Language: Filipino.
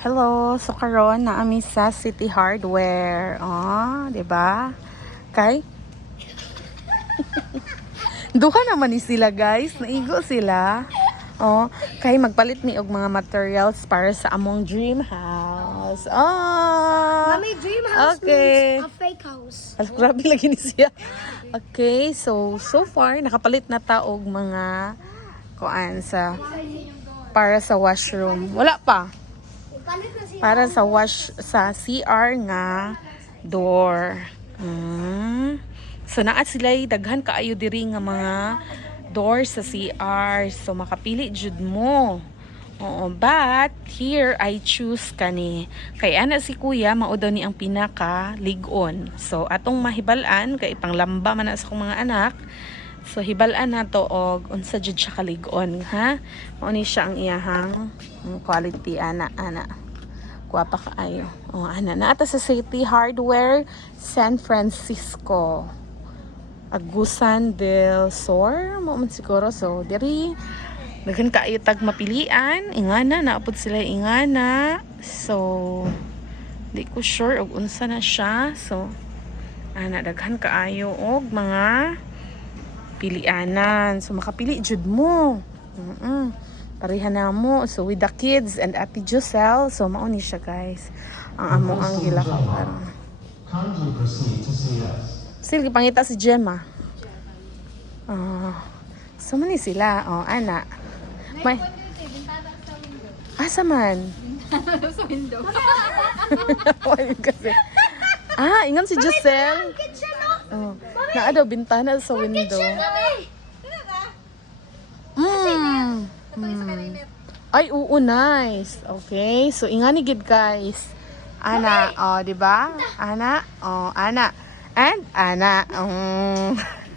Hello, so karon na ami sa City Hardware. Oh, 'di ba? Kay duha naman ni sila, guys. Naigo sila. Oh, kay magpalit mi og mga materials para sa among dream house. Oh. Mommy, dream house Okay. means a fake house. Al grabe lagi ni siya. Okay, so far nakapalit na ta og mga kuan sa para sa washroom. Wala pa. Para sa sa CR nga door. So naat sila daghan kaayo diri nga mga door sa CR. So makapili jud mo. Oo, but here I choose kani. Kay ana si kuya mao daw ni ang pinaka lig-on. So atong mahibal-an kay panglamba man na sa akong mga anak. So hibal-an na to og unsa jud siya ka lig-on, ha? Mao ni siya ang iyahang quality ana. Guwapa kaayo. Oh, ana naata sa City Hardware, San Francisco. Agusan del Sur, mo man siguro. So diri daghan kaayo tag mapilian, ingana naapod sila ingana. So di ko sure og unsa na siya. So ana daghan kaayo og mga pilianan. So makapili jud mo. Pareha na mo. So with the kids and Ate Joselle, so mauni siya, guys. Ang amo ang gilakapan. Sige pangita si Gemma. So mani sila. Oh, ana. May asa man? Sa window. Kasi. Ingon si Joselle. Oh, naa daw bintana sa window. Ay, oo, nice. Okay, so ingani gid, guys. Ana, oh, di ba? Ana, oh, ana. And ana.